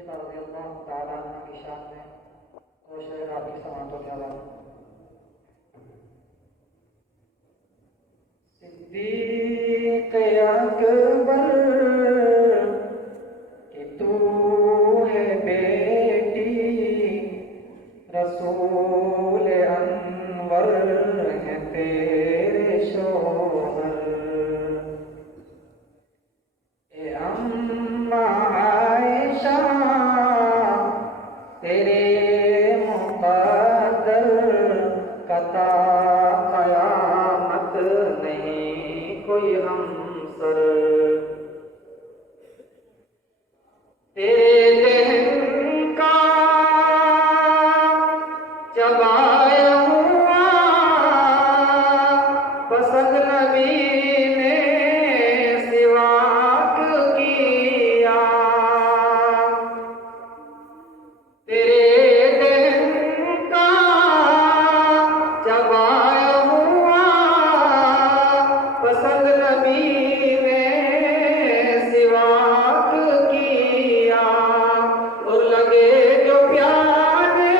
صدیقہ رضی اللہ تعالیٰ عنہ کی شان میں دو شعر آپ کی سماعت ہونے والا ہے۔ صدیق اکبر کہ تو ہے بیٹی رسول انور ہے تیرے شوہر، اے اماں عائشہ تیرے مقدر کا تا قیامت نہیں کوئی ہمسر، تیرے دہن کا چبایا ہوا پسند نبی نے سواک کیا، تیرے دہن کا چبایا ہوا پسند نبی نے سواک کیا، اور لگے جو پیانے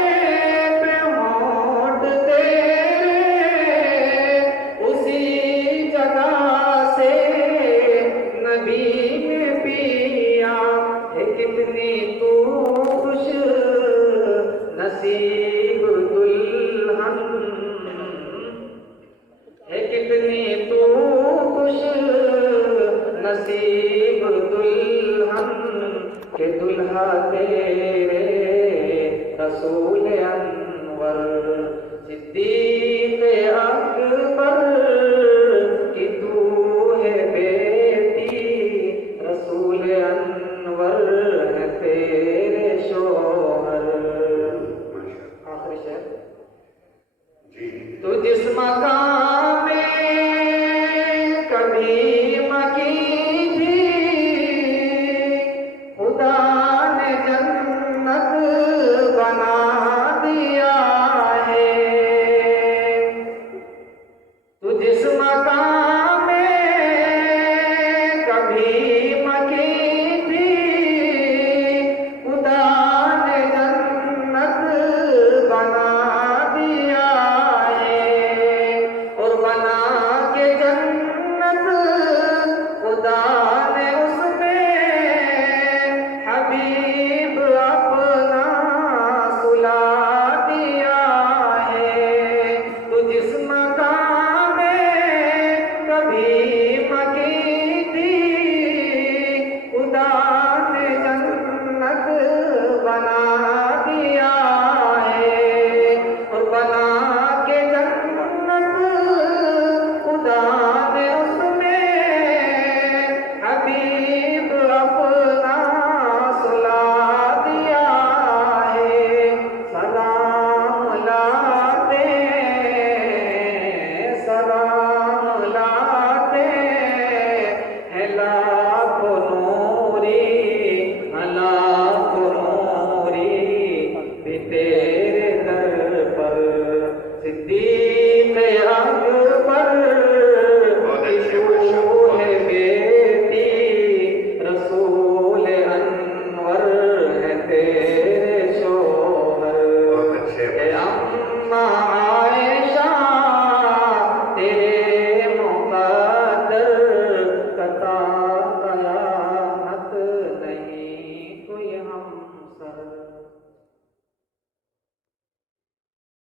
پہ ہونٹ تیرے اسی جگہ سے نبی نے پیا، ہے کتنی تو خوش نصیب دلہن، ہے کتنی تو خوش نصیب دلہن کہ دلہا تیرے رسول انور، صدیق اکبر کہ تو ہے بیٹی رسول انور ہے تیرے شوہر۔ آخری شعر، تو جس مقام